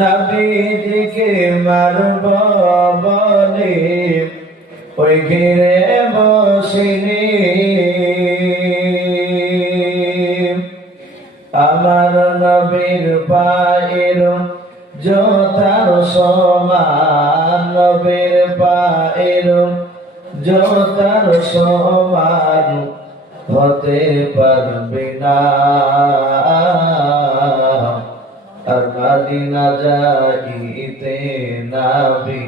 নবীজিকে মারব বলে, ওই ঘিরে বসিনি। আমার নবীর পায়ের জোতার সমান, নবীর পায়ের জোতার সমান, হতে পারবে না। মাদিনা যাইতে নাবি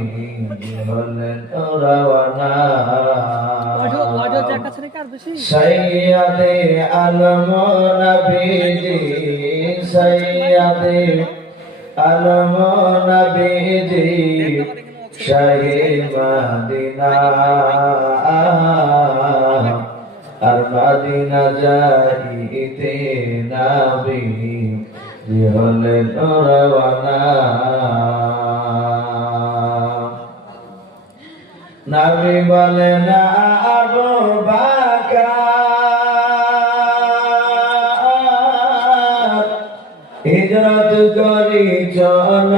আর বেশি? সৈয়দে আলম নবীজি সৈয়দে আলম নবীজি শাহে মদিনা। আর মদিনা যাইতে নাবি হলেন রওয়ানা নবী বলেন আবু বাকার হিজরত করি চল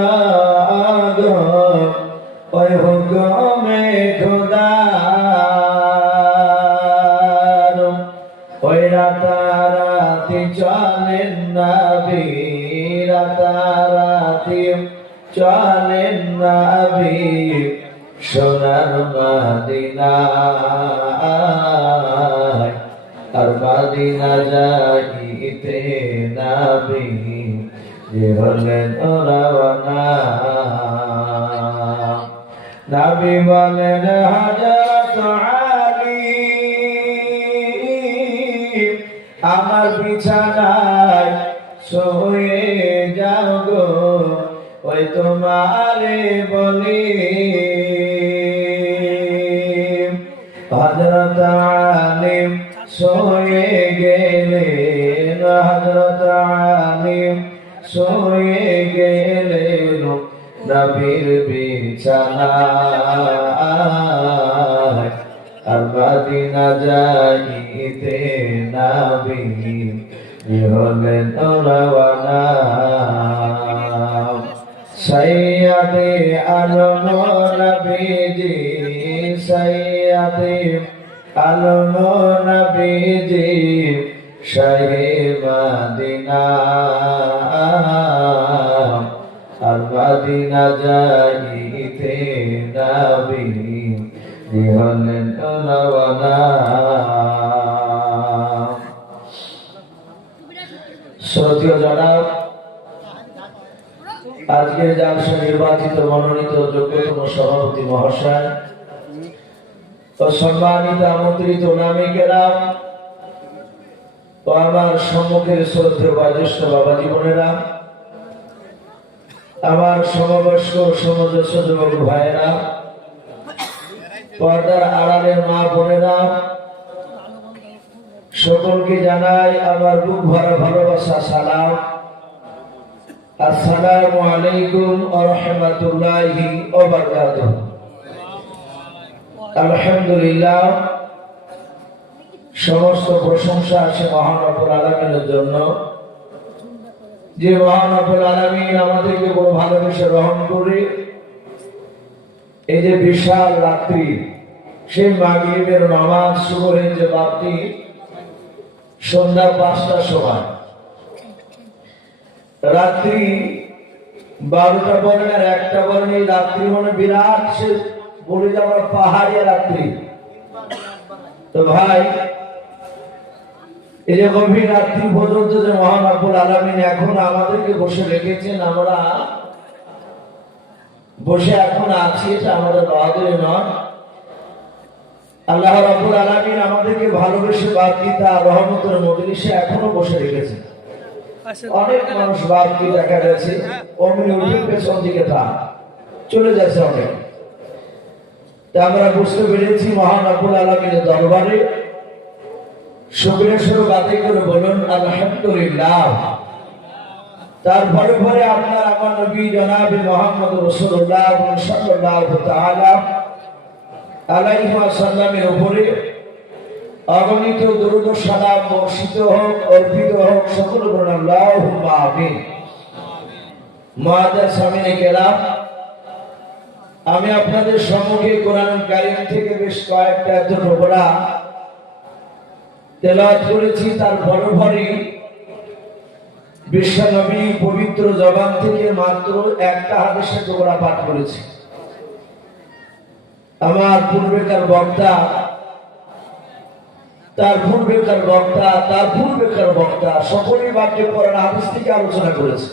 ওই হুকুমে খোদার ওই রাতারাতি চলেন নবী। রাতারাতি চলেন নবী সোনার মাদিনায়। আর মাদিনা যাইতে নাবি যে হলেন রাওয়ানা নাবি বলেন, হাজার আলী আমার বিছানায় শুয়ে যাও গো, ওই তোমারে বলি। হজরত আলিম শুয়ে গেলেন হজরত আলিম শুয়ে গেলেন নবীর বিছানায় আর মাদিনা যাইতে নাবি হলেন রওয়ানা সৈয়দে আলম নবীজি, সৈয়দে আলম নবীজি, শাহে মদিনা। আর মদিনা যাইতে নাবি হলেন রওয়ানা শ্রদ্ধীয় জনাব আজকে যার নির্বাচিত মনোনীত যোগ্যতম সভাপতি মহাশয় ও সম্মানিত আমন্ত্রিত নামিকেরা ও আমার সম্মুখের শ্রদ্ধেয় বাজ্যেষ্ঠ বাবা জীবনেরা, আমার সমবয়স্ক সমজস্ব যুবক ভাইয়েরা, পর্দার আড়ালের মা বোনেরা সকলকে জানাই আমার বুক ভরা ভালোবাসা, সালাম। আসসালামু আলাইকুম ওয়া রাহমাতুল্লাহি ওয়া বারাকাতুহু। আলহামদুলিল্লাহ, সমস্ত প্রশংসা আছে মহান রব্বুল আলামিনের জন্য। যে মহান রব্বুল আলামিন আমাদেরকে বড় ভালোবেসে গ্রহণ করে, এই যে বিশাল রাত্রি, সেই মাগরিবের নামাজ শুরু হয়েছে বাপটি সন্ধ্যা পাঁচটার সময়। রাত্রি বারোটা বলেন আর একটা বলেন, এই রাত্রি মানে বিরাট সে বলে যাওয়ার পাহাড়িয়া রাত্রি। তো ভাই, এই যে গভীর রাত্রি পর্যন্ত যে মহান আব্বুল আলমিন এখন আমাদেরকে বসে রেখেছেন, আমরা বসে এখন আছি, এটা আমাদের নয়। আল্লাহ রাবুল আলমিন আমাদেরকে ভালোবেসে বাদ রহমতের মজলিসে এখনও বসে রেখেছে অনেক মানুষ বাদ দেখা গেছে অমনি উঠে পেছন দিকে থাক চলে যাচ্ছে অনেক। তা আমরা বুঝতে পেরেছি মহান আব্বুল আলমিনের দরবারে। শুক্রের স্বরূপ করে বলুন আলহামদুলিল্লাহ। তারপরে পরে আপনার আমার নবী জনাবি মোহাম্মদ রসুল্লাহ সাল্লাল্লাহু তাআলা আলাইহি ওয়াসাল্লামের উপরে অগণিত দুরুদ সালাম বর্ষিত হোক, অর্পিত হোক, সকল সামনে গেলাম আমি আপনাদের সম্মুখে কোরআন কারিম থেকে বেশ কয়েকটা এত টুকরা তেলাওয়াত করেছি। তার বড় বিশ্বনবী পবিত্র জবান থেকে মাত্র একটা হাদিসের টুকরা পাঠ করেছি। আমার পূর্বেকার বক্তা, তার পূর্বেকার বক্তা, তার পূর্বেকার বক্তা, সকলেই বাক্য করেন হাদিস থেকে আলোচনা করেছে।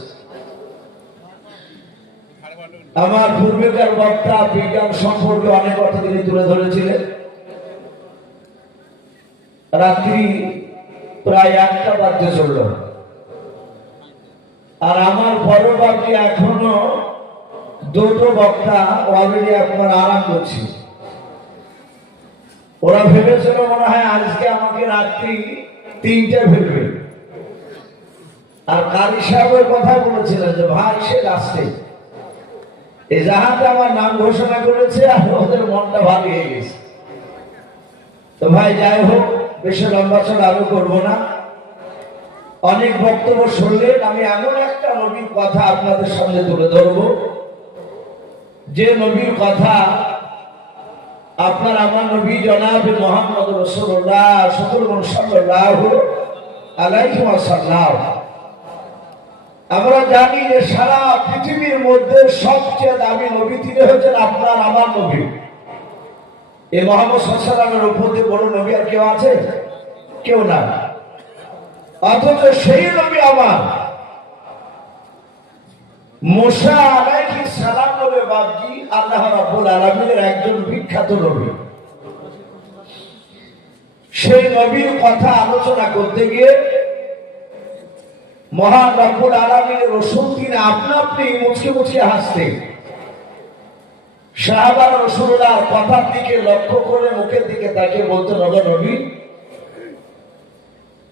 আমার পূর্বেকার বক্তা বিজ্ঞান সম্পর্কে অনেক কথা তিনি তুলে ধরেছিলেন। রাত্রি প্রায় একটা বাজতে চলল। আর আমার পরবর্তী এখনও দুটো বক্তা অলরেডি আপনার আরাম করছি ওরা ভেবেছিল মনে হয় আজকে আমাকে রাত্রি তিনটে ফেলবে আর কারি সাহেবের কথা বলেছিলেন যে, ভাই, সে লাস্টে এই জাহাজে আমার নাম ঘোষণা করেছে আর ওদের মনটা ভালো হয়ে গেছে। তো ভাই, যাই হোক, বেশি লম্বা চড়া আরও করব না। অনেক বক্তব্য শুনলেন, আমি এমন একটা নবীর কথা আপনাদের সামনে তুলে ধরবো। যে নবীর কথা আপনার আমার নবী জনাব মোহাম্মদ রসুল্লাহ আমরা জানি যে সারা পৃথিবীর মধ্যে সবচেয়ে দামি নবী তিনি হচ্ছেন আপনার আমার নবী। এই মোহাম্মদ সাল্লামের উপর বড় নবী আর কেউ আছে? কেউ না। অথচ সেই নবী আমার। মোসা আলাইহি সালাম বাবজি আল্লাহ রাব্বুল আলামিনের একজন বিখ্যাত নবী। সেই নবীর কথা আলোচনা করতে গিয়ে মহান রসুল তিনি আপনা আপনি কথার দিকে লক্ষ্য করে মুখের দিকে তাকে বলতে নব নবী,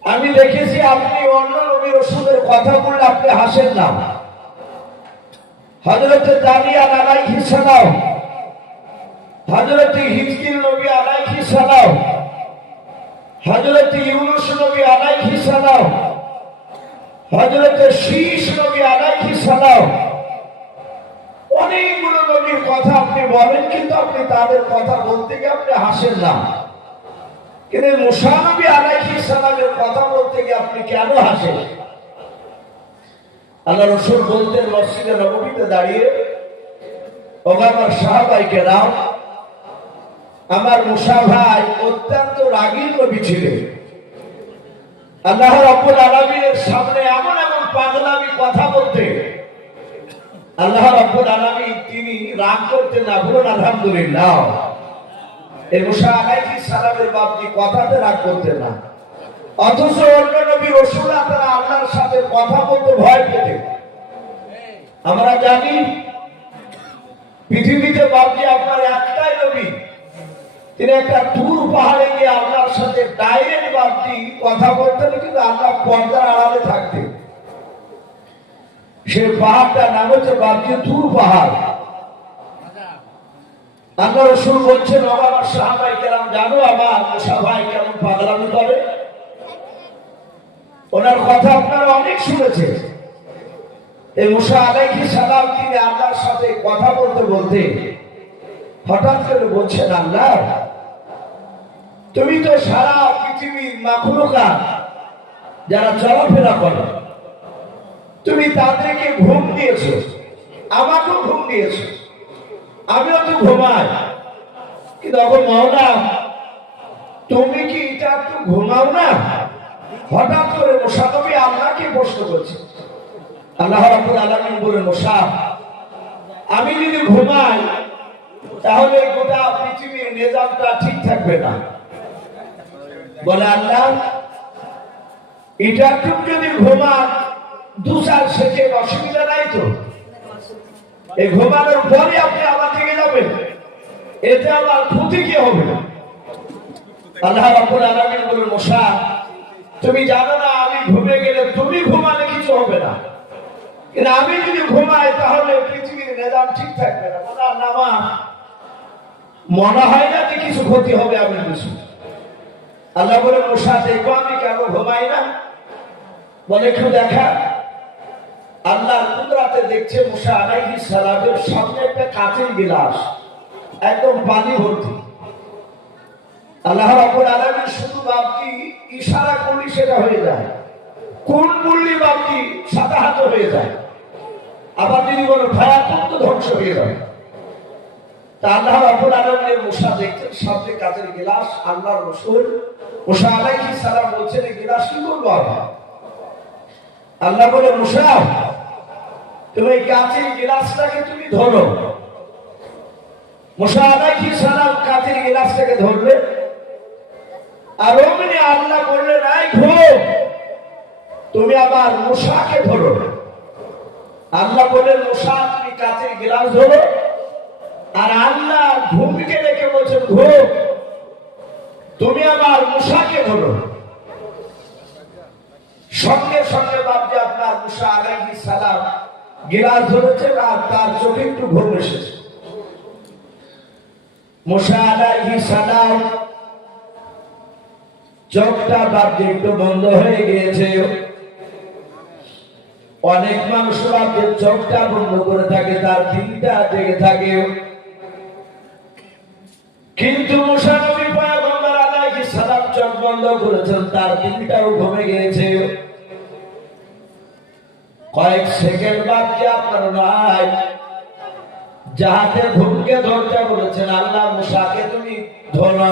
আমি দেখেছি আপনি অন্য নবী রসুলের কথা বললে আপনি হাসেন না। হজরতে দানিয়া আলাই হিসালাও হজরতে হিজকির নবী আলাই হিসালাও হজরতে ইউনুস নবী আলাই হিসালাও হজরতে শীষ নবী আলাইহি সালাম। অনেকগুলো নবীর কথা আপনি বলেন, কিন্তু আপনি তাদের কথা বলতে গিয়ে আপনি হাসেন না। কিন্তু মুসা নবী আলাইহি সালামের কথা বলতে গিয়ে আপনি কেন হাসেন? আল্লাহ রসুল বলতেন নবমীতে দাঁড়িয়ে নাও আমার মুসা ভাই অত্যন্ত রাগী ছিলেন। সামনে এমন এমন পাগলামি কথা বলতে আল্লাহ রব্বুল আলমী তিনি রাগ করতেন না, বলুন, আলহামদুলিল্লাহ। এই মুসা আলাইহি সালামের বাপজি কথাতে রাগ করতেন না? অথচ অন্য নবী রসুলা তারা আল্লাহর সাথে কথা বলতে ভয় পেতেন। আমরা জানি, পৃথিবীতে বাপজি আপনার একটাই নবী। তিনি একটা টুর পাহাড়ে গিয়ে আল্লাহর সাথে ডাইরেক্ট কথা বলতেন, কিন্তু আল্লাহ পর্দার আড়ালে থাকতেন। সে পাহাড়টার নাম হচ্ছে বাপজি টুর পাহাড়। আল্লাহ রসুল বলছেন আমার সাহাবাই কেরাম, জানো আমার সাহাবাই কেমন পাগলামি করে? ওনার কথা আপনারা অনেক শুনেছে এই মুসা আলাইহি সালাম তিনি আল্লাহর সাথে কথা বলতে বলতে হঠাৎ করে বলছেন, আল্লাহ, তুমি তো সারা পৃথিবীর মাখলুকা যারা চলাফেরা করে, তুমি তাদেরকে ঘুম দিয়েছ, আমাকেও ঘুম দিয়েছ, আমিও তো ঘুমাই। কিন্তু এখন মাওলা তুমি কি এটা একটু ঘুমাও না? হঠাৎ করে মোসানবী আল্লাহকে প্রশ্ন করছে। আল্লাহ রাব্বুল আলামিন বলে মোসা আমি যদি ঘুমাই, তাহলে গোটা পৃথিবীর নিজামটা ঠিক থাকবে না। বলে, আল্লাহ, এটা যদি ঘুমান দু সাল শেখে অসুবিধা নাই তো? এই ঘুমানোর পরে আপনি আমার থেকে যাবেন। এতে আমার ক্ষতি কি হবে? আল্লাহ রাব্বুল আলামিন বলে, মশা তুমি জানো না, আমি ঘুমে গেলে তুমি ঘুমালে কিছু হবে না। কিন্তু আমি যদি ঘুমাই, তাহলে পৃথিবীর নিজাম ঠিক থাকবে না। আল্লাহ মনে হয় না যে কিছু ক্ষতি হবে আমি কিছু। আল্লাহ বলে মশা দেখব আমি কেন ঘুমাই না? বলে, একটু দেখা। আল্লাহর কুদরাতে দেখছে মুসা আলাইহি সালামের সামনে একটা কাঁচের গিলাস, একদম পানি ভর্তি। আল্লাহ রাব্বুল আলামিন শুধু বাপটি ইশারা করলি সেটা হয়ে যায়? কোন বললি বাপটি সাদা হাত হয়ে যায়? আবার যদি বলো ভয়াপত্য ধ্বংস হয়ে যাবে তা আল্লাহ রাব্বুল আলামিনের মুসা দেখছেন সামনে কাঁচের গিলাস, আল্লাহর রসুল মুসা আলাইহিস সালাম বলছেন, এই গিলাস কি করব আমি আল্লাহ বলে, মুসা, তুমি এই কাঁচের গিলাসটাকে তুমি ধরো। মুসা আলাইহিস সালাম কাঁচের গিলাসটাকে ধরলে আর অমনি আল্লাহ বললেন আই তুমি আবার মুসাকে ধরো আল্লাহ বললেন মুসা তুমি কাঁচের গিলাস ধরো। আর আল্লাহ ঘুমকে রেখে বলছেন, ঘুম, তুমি আবার মুসাকে ধরো। সঙ্গে সঙ্গে বাপজি আপনার মুসা আলাইহিস সালাম গিলাস ধরেছেন আর তার চোখে একটু ঘুম এসেছে। মুসা আলাইহিস সালাম চোখটা বাপজি একটু বন্ধ হয়ে গিয়েছে। অনেক মানুষ বাপজি চোখটা বন্ধ করে থাকে, তার দিলটা জেগে থাকে। কিন্তু চোখ বন্ধ করেছেন, তার দিলটাও ঘুমে গিয়েছে। কয়েক সেকেন্ড বাকি আপনার নাই যাহাতে ঘুমকে ধরতে বলেছেন, আল্লাহ মুসাকে তুমি ধরো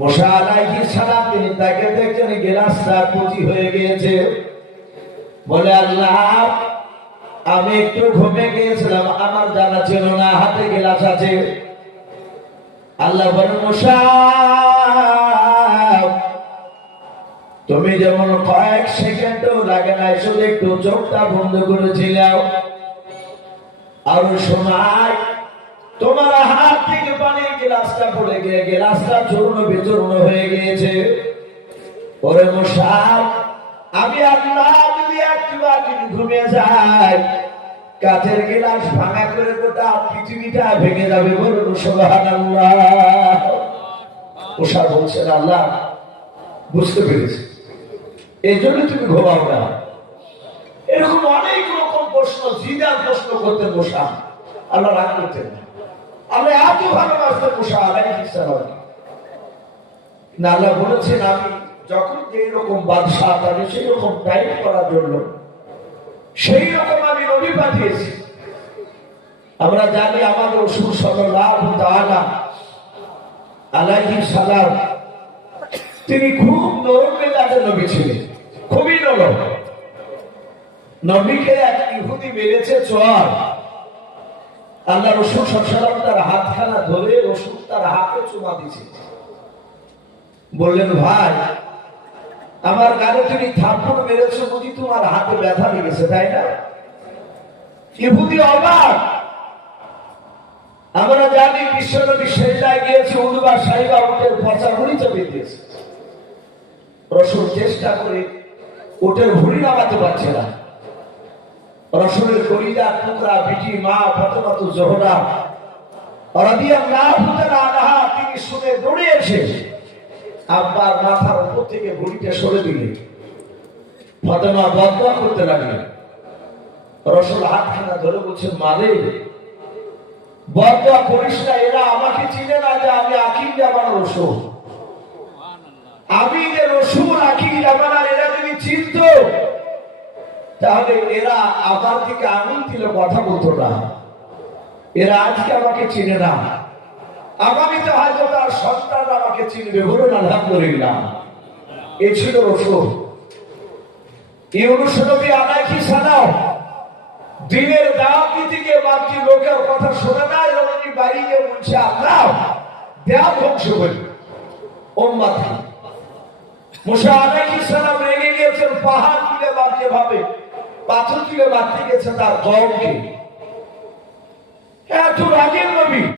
মুসা আলাইহিস সালাম, তিনি তাকে দেখছেন গিলাসটা কুচি হয়ে গিয়েছে। বলে, আল্লাহ, আমি একটু ঘুমে গিয়েছিলাম, আমার জানা ছিল না, হাতে গিলাস আছে। আল্লাহ বলেন মুসা তুমি যেমন কয়েক সেকেন্ডও লাগে না শুধু একটু চোখটা বন্ধ করেছিলাম আর সময় তোমার হাত থেকে পানির গিলাসটা পড়ে গিয়ে গিলাসটা চূর্ণ বিচূর্ণ হয়ে গিয়েছে। ওরে মশাই, আমি আল্লাহ যদি একবার যদি ঘুমিয়ে যাই, কাঠের গিলাস ভাঙা করে গোটা পৃথিবীটা ভেঙে যাবে বলুন সোহান ওষা বলছেন, আল্লাহ, বুঝতে পেরেছি। এই জন্য তুমি ঘুমাও না। এরকম অনেক রকম প্রশ্ন, জিদার প্রশ্ন করতে বসা আল্লাহ রাগ করতেন না। আলাইহিস না, আল্লাহ বলেছেন, আমি যখন যেই রকম বাদশাহ সেই রকম টাইপ করার জন্য সেই রকম আমি নবী পাঠিয়েছি। আমরা জানি আমাদের রসুল সাল্লাল্লাহু তাআলা আলাইহিস সালাম, তিনি খুব নরম মেজাজের নবী ছিলেন, খুবই নরম। নবীকে এক ইহুদি মেরেছে চর আল্লাহ রসুল সসালাম তার হাতখানা ধরে রসুল তার হাতে চুমা দিছে বললেন, ভাই, আমার গালে তুমি থাপ্পড় মেরেছো বুঝি তোমার হাতে ব্যথা লেগেছে, তাই না? ইহুদি অবাক। আমরা জানি বিশ্বনবী সেজদায় গিয়েছে উদুবা সাহিবা উটের দিয়েছে। রসুল চেষ্টা করে উটের ভুড়ি নামাতে পারছে না। রসুলের কলিজা, টুকরা, বিটি, মা ফতমাতু জোহরা। রাদিয়াল্লাহু তাআলা তিনি শুনে দৌড়ে এসে আব্বার মাথার উপর থেকে ভুড়িটা সরে দিলেন ফতেমা বদয়া করতে লাগলেন রসুল হাতখানা ধরে বলছেন মারে বদয়া করিস না, এরা আমাকে চিনে না যে আমি আকিম জামানো রসুল। আমি যে রসুল আকিম জামানার এরা যদি চিনত তাহলে এরা আমার থেকে আঙুল দিল কথা বলতো না। এরা আজকে আমাকে চিনে না। আগামীতে হয়তো তার সন্তান আমাকে চিনবে বলুন এ ছিল এই কি সানাও? দিনের দাওয়াত দিতে বাকি লোকের কথা শোনে না এবং উনি বাড়ি গিয়ে বলছে, আল্লাহ দেয়া ধ্বংস করি। ওম্মাকে মুসা আলাইহিস সালাম রেগে গিয়েছেন, পাহাড় তুলে বাঁধতে ভাবে। পাথর তুলে মাতৃ গেছে তার দলকে এত রাগের নবী।